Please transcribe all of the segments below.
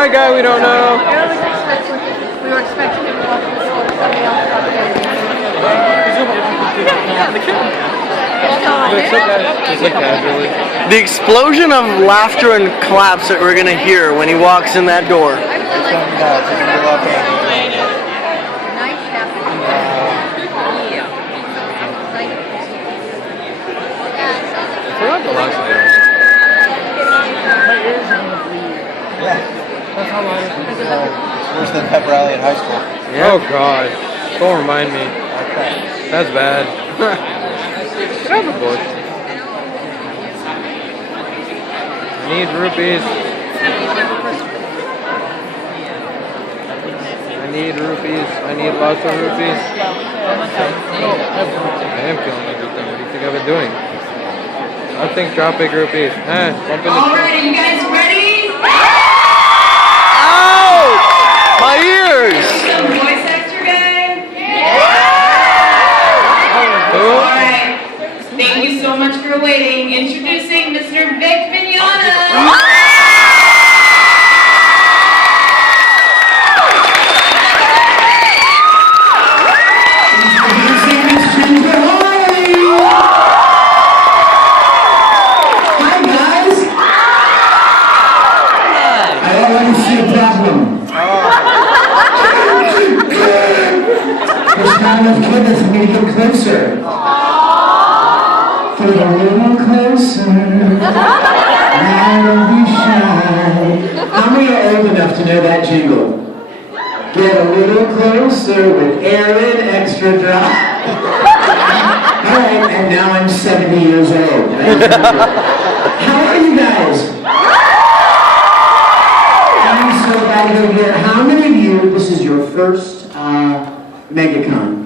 Hi, guy we don't know. We were expecting him to walk in the door with somebody else. Yeah, the kid. The explosion of laughter and claps that we're gonna hear when he walks in that door. That's how long it's worse than pep rally in high school. Yeah. Oh God! Don't remind me. Okay. That's bad. Grab a book. I need rupees. I need rupees. I need lots of rupees. I am killing everything. What do you think I've been doing? I think drop big rupees. Bump into Alright, you guys ready? My ears! Some voice extra guy? Who? Alright. Thank you so much for waiting. Introducing Mr. Vic Mignogna. Goodness, we need to get closer. Get a little closer. Now don't be shy. How many are old enough to know that jingle? Get a little closer with Aaron Extra Dry. Alright, and now I'm 70 years old. How are you guys? I'm so glad you're here. How many of you, this is your first Megacon?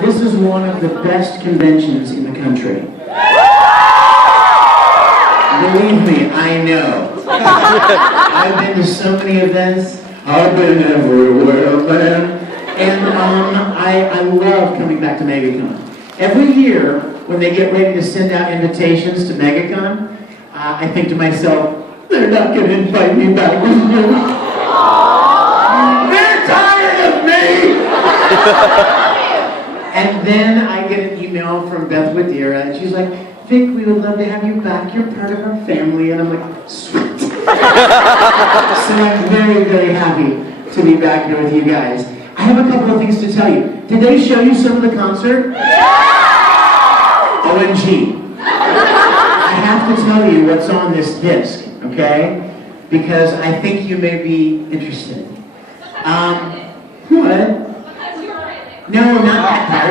This is one of the best conventions in the country. Believe me, I know. I've been to so many events. I've been everywhere, man. And I love coming back to Megacon. Every year, when they get ready to send out invitations to Megacon, I think to myself, they're not going to invite me back. They're tired of me! And then I get an email from Beth Wadira, and she's like, Vic, we would love to have you back. You're part of our family. And I'm like, sweet. So I'm very, very happy to be back here with you guys. I have a couple of things to tell you. Did they show you some of the concert? Yeah! OMG. I have to tell you what's on this disc, okay? Because I think you may be interested. What? No, not that part.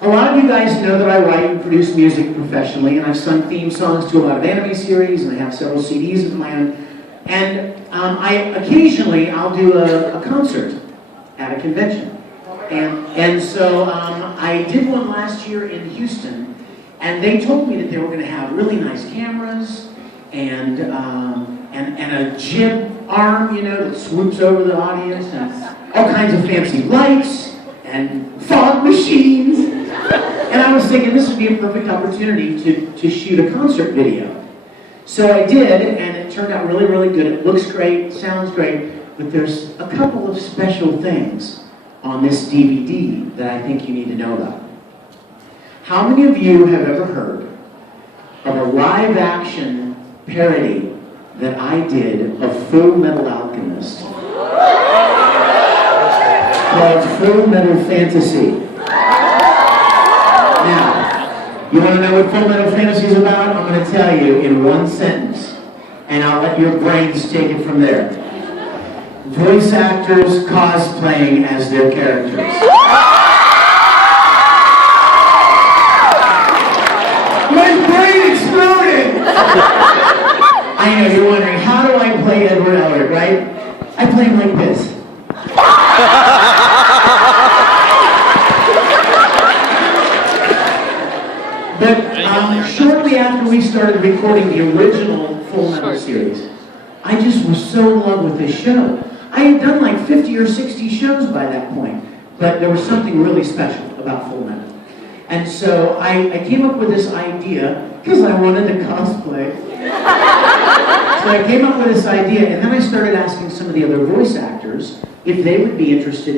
A lot of you guys know that I write and produce music professionally, and I've sung theme songs to a lot of anime series, and I have several CDs of my own. And occasionally I'll do a concert at a convention. And so I did one last year in Houston, and they told me that they were going to have really nice cameras and a jib arm, you know, that swoops over the audience, and all kinds of fancy lights and fog machines. And I was thinking this would be a perfect opportunity to shoot a concert video. So I did, and it turned out really, really good. It looks great, sounds great, but there's a couple of special things on this DVD that I think you need to know about. How many of you have ever heard of a live-action parody that I did of Full Metal Alchemist called Full Metal Fantasy? Now, you want to know what Full Metal Fantasy is about? I'm going to tell you in one sentence, and I'll let your brains take it from there. Voice actors cosplaying as their characters. My brain exploded! I know, you're wondering, how do I play Edward Elric, right? I play him like this. But shortly after we started recording the original Full Metal series, I just was so in love with this show. I had done like 50 or 60 shows by that point, but there was something really special about Full Metal. And so I came up with this idea, because I wanted to cosplay. So I came up with this idea, and then I started asking some of the other voice actors if they would be interested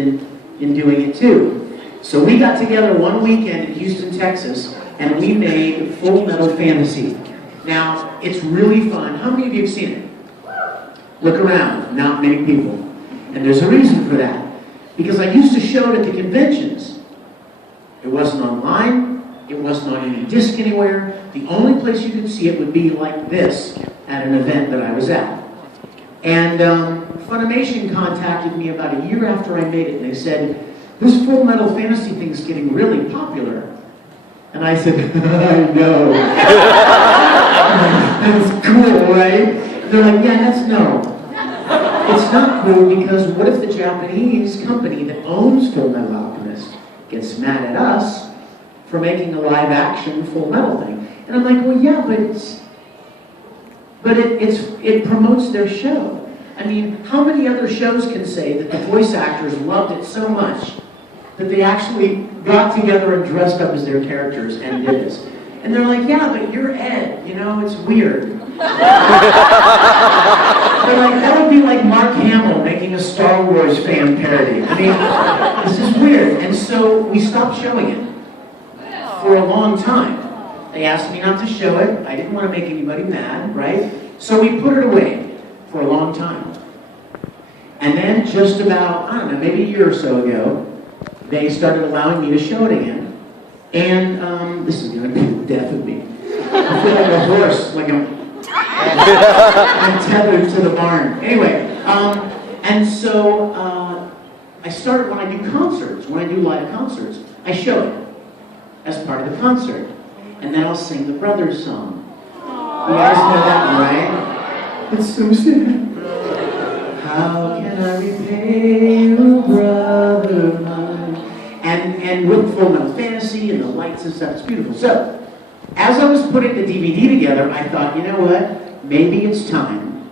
in doing it too. So we got together one weekend in Houston, Texas, and we made Full Metal Fantasy. Now, it's really fun. How many of you have seen it? Look around, not many people. And there's a reason for that. Because I used to show it at the conventions. It wasn't online, it wasn't on any disc anywhere. The only place you could see it would be like this at an event that I was at. And Funimation contacted me about a year after I made it, and they said, this Full Metal Fantasy thing's getting really popular. And I said, I know. That's cool, right? They're like, yeah, no. It's not cool because what if the Japanese company that owns Full Metal Alchemist gets mad at us for making a live action Full Metal thing? And I'm like, well, yeah, but it promotes their show. I mean, how many other shows can say that the voice actors loved it so much that they actually got together and dressed up as their characters and did this? And they're like, yeah, but you're Ed, you know, it's weird. They're like, that would be like Mark Hamill making a Star Wars fan parody. I mean, this is weird. And so we stopped showing it for a long time. They asked me not to show it. I didn't want to make anybody mad, right? So we put it away for a long time. And then just about, I don't know, maybe a year or so ago, they started allowing me to show it again. And this is going to be the death of me. I feel like a horse, like I'm tethered to the barn. Anyway, and so I started, when I do concerts, when I do live concerts, I show it as part of the concert. And then I'll sing the Brothers song. You guys know that one, right? It's so sad. How can I repay you, brother mine? And with Full Metal Fantasy and the lights and stuff, it's beautiful. So, as I was putting the DVD together, I thought, you know what? Maybe it's time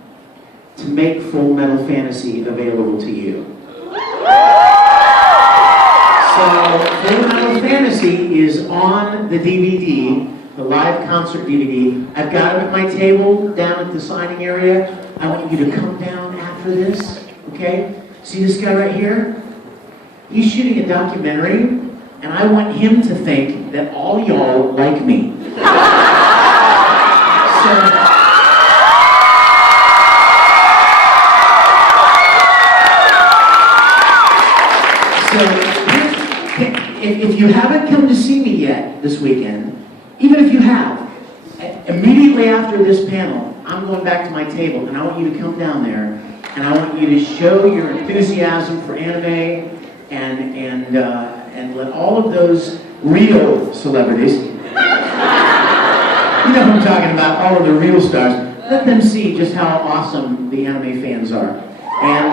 to make Full Metal Fantasy available to you. So, Full Metal Fantasy is on the DVD, the live concert DVD. I've got it at my table down at the signing area. I want you to come down after this, okay? See this guy right here? He's shooting a documentary, and I want him to think that all y'all like me. So if you haven't come to see me yet this weekend, even if you have, immediately after this panel, I'm going back to my table, and I want you to come down there, and I want you to show your enthusiasm for anime, and let all of those real celebrities, you know who I'm talking about, all of the real stars, let them see just how awesome the anime fans are. And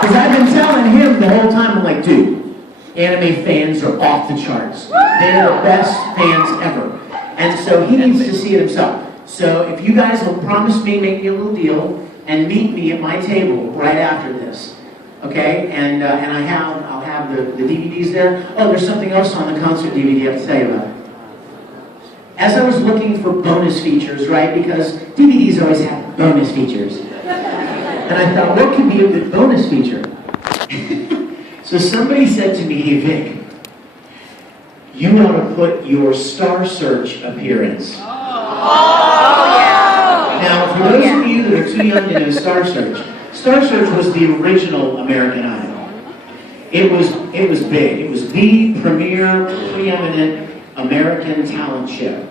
because I've been telling him the whole time, I'm like, dude, anime fans are off the charts. They're the best fans ever. And so he needs to see it himself. So if you guys will promise me, make me a little deal, and meet me at my table right after this, okay? And I'll have the DVDs there. Oh, there's something else on the concert DVD I have to tell you about. As I was looking for bonus features, right? Because DVDs always have bonus features. And I thought, what could be a good bonus feature? So somebody said to me, hey Vic, you want to put your Star Search appearance. Now, for those of you that are too young to know Star Search was the original American Idol. It was big. It was the premier, preeminent American talent show.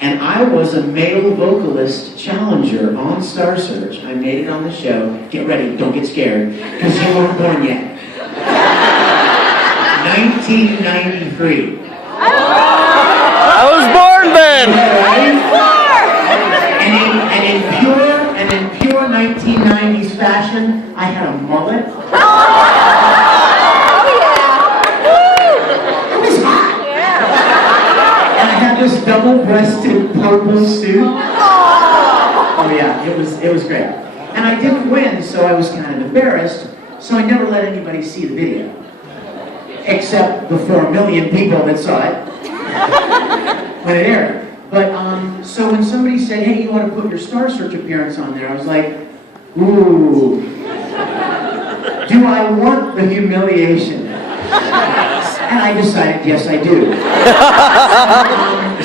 And I was a male vocalist challenger on Star Search. I made it on the show. Get ready, don't get scared, because you weren't born yet. 1993. I was born then! Yeah, right? And in pure 1990s fashion, I had a mullet. Oh yeah! It was hot. Yeah. And I had this double-breasted purple suit. Oh yeah, it was great. And I didn't win, so I was kind of embarrassed. So I never let anybody see the video, except the 4 million people that saw it when it aired. But so when somebody said, "Hey, you want to put your Star Search appearance on there?" I was like, "Ooh, do I want the humiliation?" And I decided, yes, I do.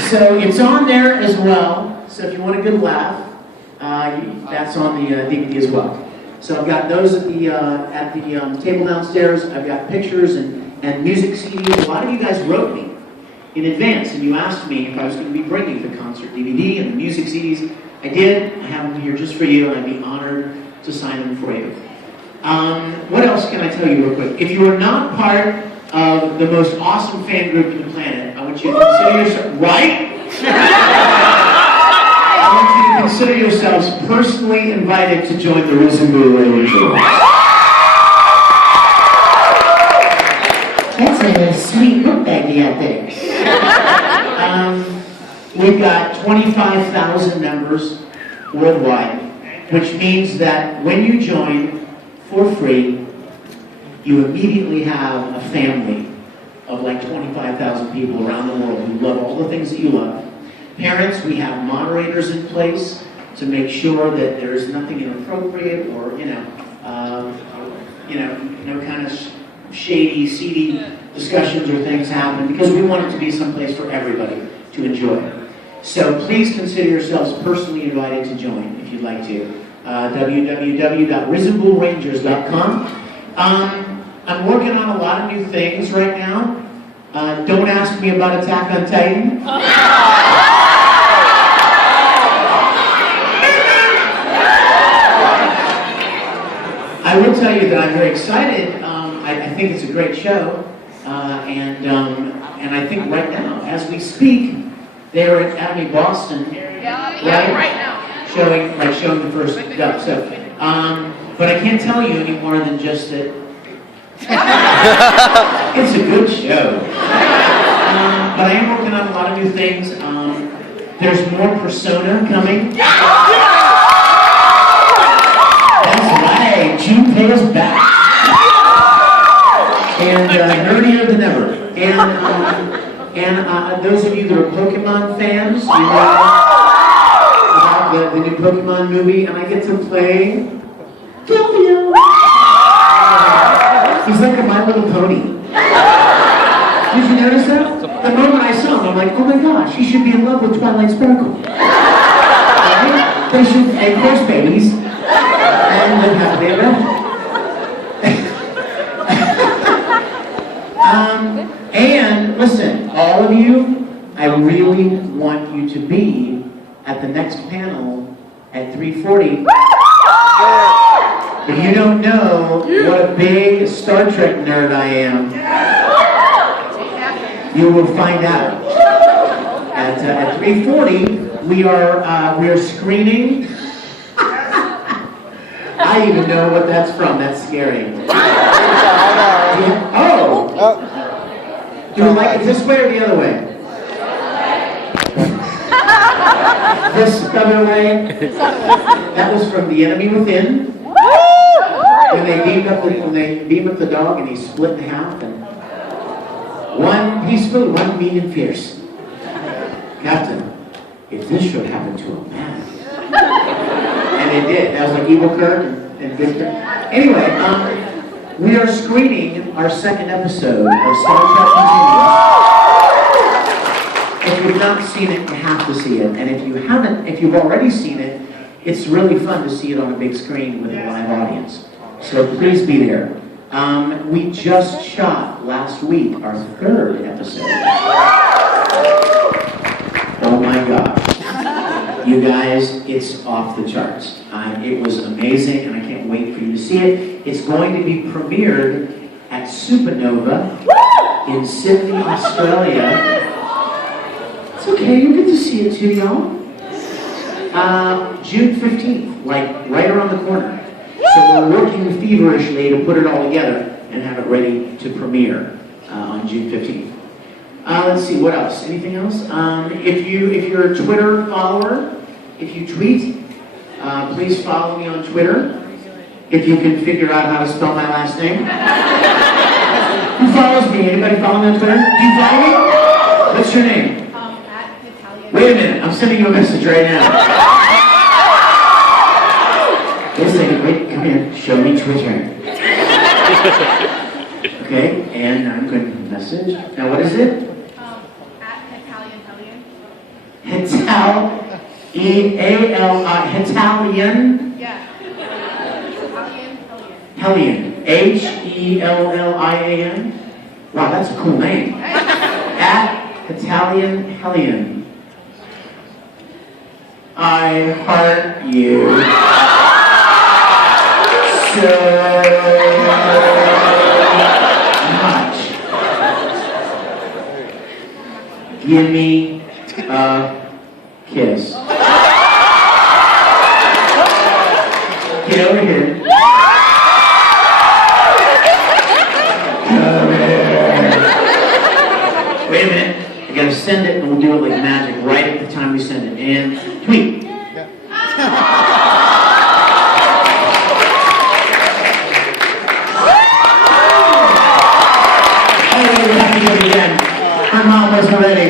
So it's on there as well. So if you want a good laugh, that's on the DVD as well. So I've got those at the table downstairs. I've got pictures and music CDs. A lot of you guys wrote me in advance, and you asked me if I was going to be bringing the concert DVD and the music CDs. I did. I have them here just for you, and I'd be honored to sign them for you. What else can I tell you real quick? If you are not part of the most awesome fan group on the planet, I want you to consider yourself, right? I want you to consider yourselves personally invited to join the Risenboo Rangers. That's a sweet book bag you got there. We've got 25,000 members worldwide, which means that when you join for free, you immediately have a family of like 25,000 people around the world who love all the things that you love. Parents, we have moderators in place to make sure that there is nothing inappropriate or, no kind of shady, seedy discussions or things happen, because we want it to be someplace for everybody to enjoy. So please consider yourselves personally invited to join if you'd like to. www.risenboolrangers.com. I'm working on a lot of new things right now. Don't ask me about Attack on Titan. I will tell you that I'm very excited. I think it's a great show, and I think right now, as we speak, they're at Academy Boston, right now, showing the first dub. So, but I can't tell you any more than just that. It's a good show. But I am working on a lot of new things. There's more Persona coming. That's right, Junpei is back. And nerdier than ever. And those of you that are Pokemon fans, you know about the new Pokemon movie, and I get to play Gilvio. He's like a My Little Pony. Did you notice that? The moment I saw him, I'm like, oh my gosh, he should be in love with Twilight Sparkle. Right? They should, of course, babies. And live happily ever after. And listen, all of you, I really want you to be at the next panel at 3:40. If you don't know what a big Star Trek nerd I am, you will find out. At 3:40, we are screening. I even know what that's from. That's scary. Oh. Do you like it this way or the other way? This other way. That was from The Enemy Within. When they beamed up the dog and he split in half, and one peaceful, one mean and fierce. Captain, if this should happen to a man. And it did. That was like Evil Kirk and Victor. Anyway, we are screening our second episode of Star Trek Continues. If you've not seen it, you have to see it. And if you've already seen it, it's really fun to see it on a big screen with a live audience. So please be there. We just shot last week our third episode. Oh my gosh. You guys, it's off the charts. It was amazing, and I can't wait for you to see it. It's going to be premiered at Supernova in Sydney, Australia. It's okay, you get to see it too, y'all. June 15th, like right around the corner. So we're working feverishly to put it all together and have it ready to premiere on June 15th. Let's see, what else? Anything else? If you're a Twitter follower, if you tweet, please follow me on Twitter if you can figure out how to spell my last name. Who follows me? Anybody follow me on Twitter? Do you follow me? What's your name? At Italian. Wait a minute, I'm sending you a message right now. Wait a second, wait, come here, show me Twitter. Okay, and I'm going to message. Now what is it? At Italian. Italian? Yeah. Hellion. Hellian. Wow, that's a cool name. At Italian Hellion. I heart you so much. Give me a kiss. Get over here. Wait a minute. I gotta send it and we'll do it like magic right at the time we send it. And tweet. Oh, we have to do it again. My mom wasn't ready.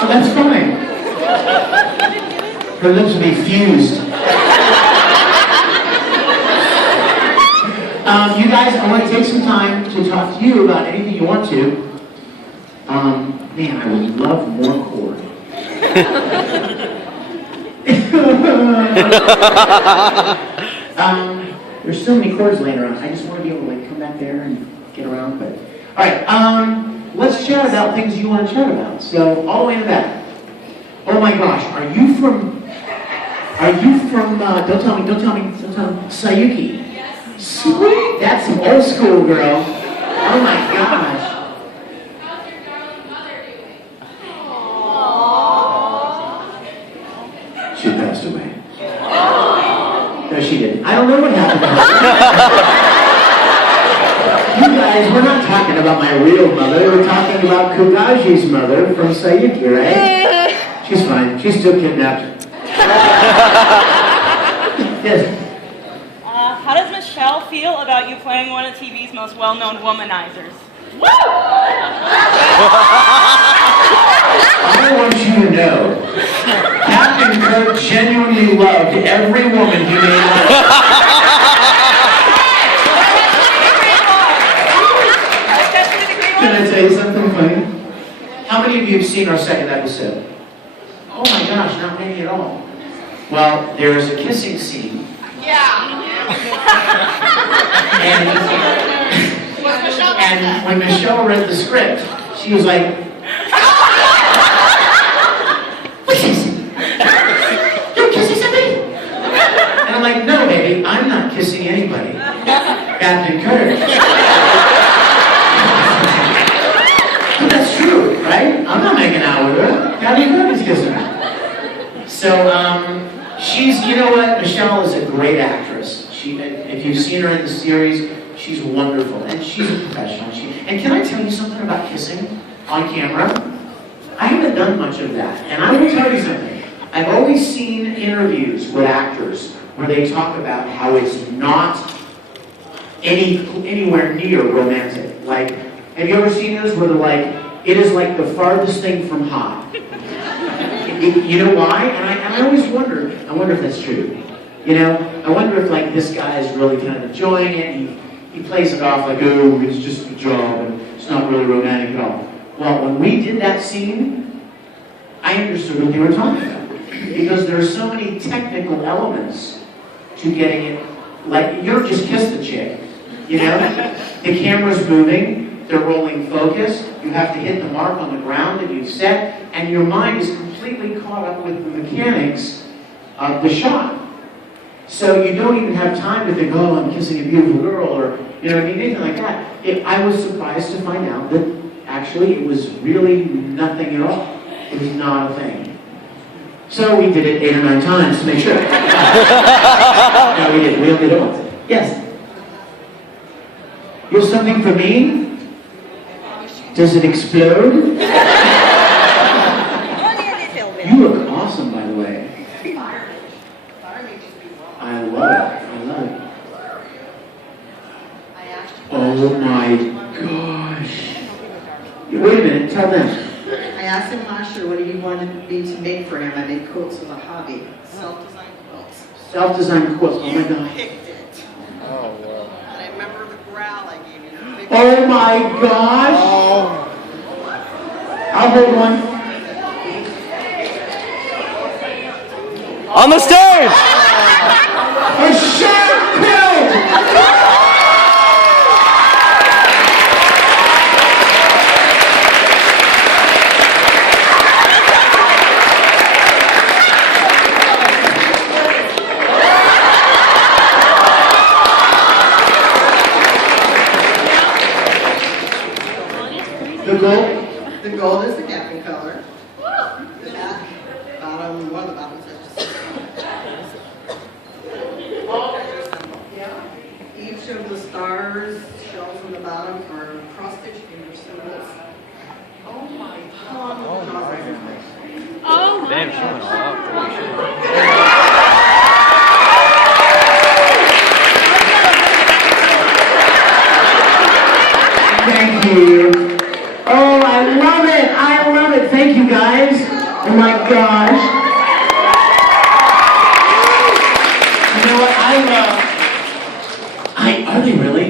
So that's fine. Her lips will be fused. You guys, I want to take some time to talk to you about anything you want to. Man, I would love more chord. There's so many chords laying around. I just want to be able to like come back there and get around. But all right, let's chat about things you want to chat about. So all the way in the back. Oh my gosh, are you from? Don't tell me, Sayuki. Yes. Sweet, that's some old school girl. Oh my gosh. How's your darling mother doing? She passed away. No, she didn't. I don't know what happened to her. You guys, we're not talking about my real mother. We're talking about Kogaji's mother from Sayuki, right? She's fine. She's still kidnapped. Yes. How does Michelle feel about you playing one of TV's most well-known womanizers? I want you to know, Captain Kirk genuinely loved every woman he made love. Can I tell you something funny? How many of you have seen our second episode? Oh my gosh, not many at all. Well, there is a kissing scene. And when Michelle read the script, she was like, "What's this? You're kissing somebody?" And I'm like, "No, baby, I'm not kissing anybody. Captain Kirk." But that's true, right? I'm not making out with her. Captain Kirk is kissing her. So, she's, you know what? Michelle is a great actress. If you've seen her in the series, she's wonderful, and she's a professional. And can I tell you something about kissing on camera? I haven't done much of that, and I will tell you something. I've always seen interviews with actors where they talk about how it's not anywhere near romantic. Like, have you ever seen those where they're like, it is like the farthest thing from hot? You know why? And I always wonder. I wonder if that's true. You know, I wonder if like this guy is really kind of enjoying it. He plays it off like, oh, it's just a job, and it's not really romantic at all. Well, when we did that scene, I understood what they were talking about, because there are so many technical elements to getting it. Like, you don't just kiss the chick, you know. The camera's moving, they're rolling focus. You have to hit the mark on the ground that you've set, and your mind is completely caught up with the mechanics of the shot. So you don't even have time to think, oh, I'm kissing a beautiful girl, or, you know what I mean, anything like that. I was surprised to find out that actually it was really nothing at all. It was not a thing. So we did it 8 or 9 times to make sure. No, we didn't. We only did it once. Yes? You have something for me? Does it explode? You look awesome, by the way. I love it. I love it. Oh my gosh. Wait a minute, tell them. I asked him last year what he wanted me to make for him. I made quilts as a hobby. Self-designed quilts. Self-designed quilts, oh my You gosh. picked it. Oh, wow. And I remember the growl I gave you. The big Oh my gosh. I'll hold one. On the stage! A shark quilt! The gold is the capping color. The back, bottom, one of the bottoms is just each of the stars, shells on the bottom are cross-stitch finger symbols. Oh my God. Oh my Damn, she went all out. Holy shit. Thank you. Oh, I love it. I love it. Thank you, guys. Oh my gosh. You know what? Are they really?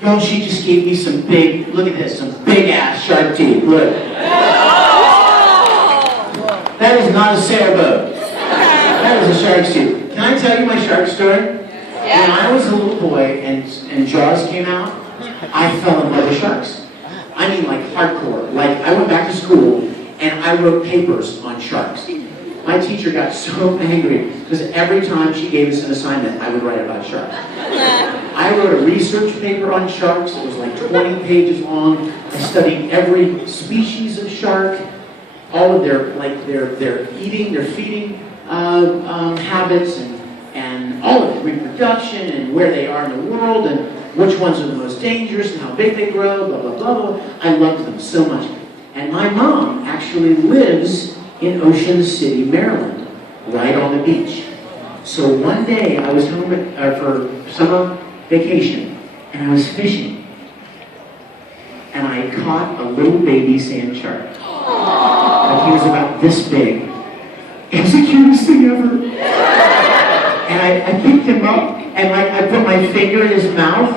Yo, she just gave me some big, look at this, some big ass shark teeth. Look. That is not a sailboat. That is a shark's tooth. Can I tell you my shark story? When I was a little boy and Jaws came out, I fell in love with sharks. I mean, like hardcore. Like, I went back to school and I wrote papers on sharks. My teacher got so angry because every time she gave us an assignment, I would write about sharks. I wrote a research paper on sharks. It was like 20 pages long. I studied every species of shark, all of their eating, their feeding habits, and all of it, reproduction, and where they are in the world, and which ones are the most dangerous, and how big they grow, blah, blah, blah, blah. I loved them so much. And my mom actually lives in Ocean City, Maryland, right on the beach. So one day I was home for summer vacation, and I was fishing. And I caught a little baby sand shark. Like he was about this big. It was the cutest thing ever. And I picked him up, and like I put my finger in his mouth,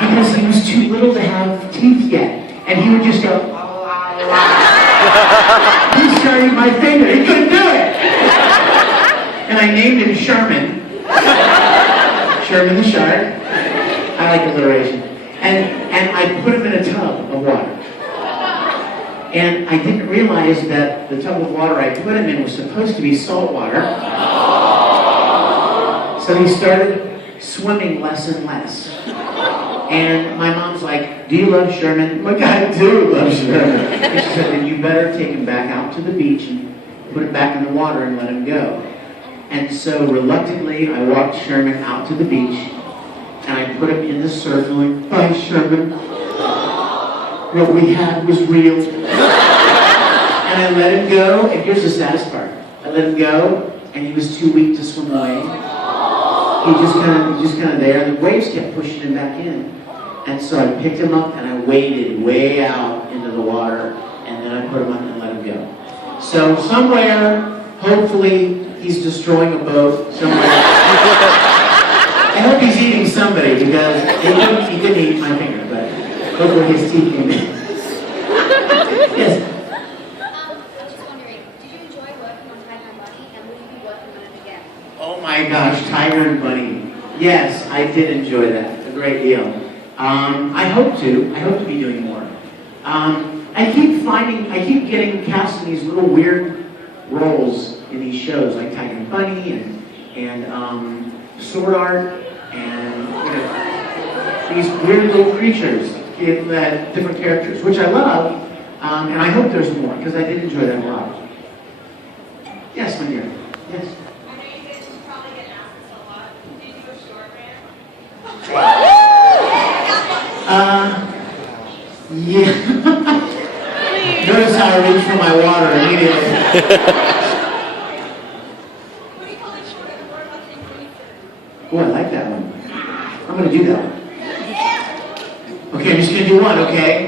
because he was too little to have teeth yet. And he would just go, he started my finger, he couldn't do it. And I named him Sherman. Sherman the shark. I like alliteration. And I put him in a tub of water. And I didn't realize that the tub of water I put him in was supposed to be salt water. So he started swimming less and less. And my mom's like, do you love Sherman? I'm like, I do love Sherman. And she said, then you better take him back out to the beach and put him back in the water and let him go. And so reluctantly, I walked Sherman out to the beach, and I put him in the surf, and I'm like, bye, Sherman. What we had was real. And I let him go, and here's the saddest part. I let him go, and he was too weak to swim away. He just kind of there, and the waves kept pushing him back in. And so I picked him up, and I waded way out into the water, and then I put him up and let him go. So somewhere, hopefully, he's destroying a boat somewhere. I hope he's eating somebody, because he couldn't eat my finger, but hopefully his teeth came in. Yes? I was just wondering, did you enjoy working on Tiger and Bunny, and will you be working on it again? Oh my gosh, Tiger and Bunny. Yes, I did enjoy that a great deal. I hope to be doing more. I keep getting cast in these little weird roles in these shows, like Tiger and Bunny and Sword Art, and these weird little creatures, different characters, which I love, and I hope there's more, because I did enjoy that a lot. Yes, my dear. Yes. I know you guys probably get asked this a lot. Did you do a short rant? Yeah. Notice how I reach for my water immediately. Oh, I like that one. I'm going to do that one. Okay, I'm just going to do one, okay?